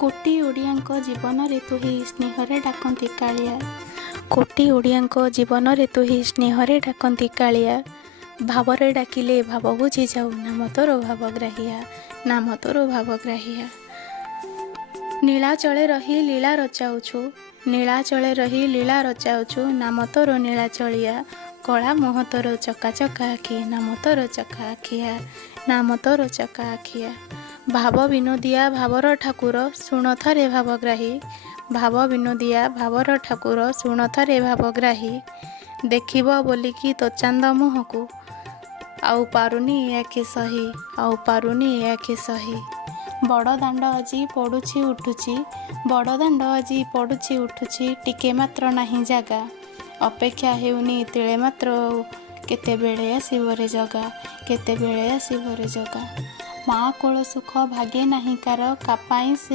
କୋଟି ଓଡ଼ିଆଙ୍କ ଜୀବନରେ ତୁହି ସ୍ନେହରେ ଡାକନ୍ତି କାଳିଆ। କୋଟି ଓଡ଼ିଆଙ୍କ ଜୀବନରେ ତୁହି ସ୍ନେହରେ ଡାକନ୍ତି କାଳିଆ। ଭାବରେ ଡାକିଲେ ଭାବ ବୁଝି ଯାଉ, ନାମ ତୋର ଭାବଗ୍ରାହିଆ, ନାମ ତୋର ଭାବଗ୍ରାହିଆ। ନୀଳାଚଳେ ରହି ଲୀଳା ରଚାଉଛୁ, ନୀଳାଚଳେ ରହି ଲୀଳା ରଚାଉଛୁ, ନାମ ତୋର ନୀଳାଚଳିଆ। କଳା ମୁହଁ ତୋର ଚକା ଚକା ଆଖି, ନାମ ତୋର ଚକା ଆଖିଆ, ନାମ ତୋର ଚକା ଆଖିଆ। ଭାବ ବିନୋଦିଆ ଭାବର ଠାକୁର, ଶୁଣ ଥରେ ଭାବଗ୍ରାହୀ। ଭାବ ବିନୋଦିଆ ଭାବର ଠାକୁର, ଶୁଣ ଥରେ ଭାବଗ୍ରାହୀ। ଦେଖିବ ବୋଲିକି ତୋ ଚାନ୍ଦ ମୁହଁକୁ, ଆଉ ପାରୁନି ଆଖି ସହି, ଆଉ ପାରୁନି ଆଖି ସହି। ବଡ଼ ଦାଣ୍ଡ ଆଜି ପଡ଼ୁଛି ଉଠୁଛି, ବଡ଼ ଦାଣ୍ଡ ଆଜି ପଡ଼ୁଛି ଉଠୁଛି, ଟିକେ ମାତ୍ର ନାହିଁ ଜାଗା। ଅପେକ୍ଷା ହେଉନି ତିଳେ ମାତ୍ର, କେତେବେଳେ ଆସିବ ରେ ଜଗା, କେତେବେଳେ ଆସିବ ରେ ଜଗା। ମା କୋଳ ସୁଖ ଭାଗେ ନାହିଁ କାର, କାପାଇଁ ସେ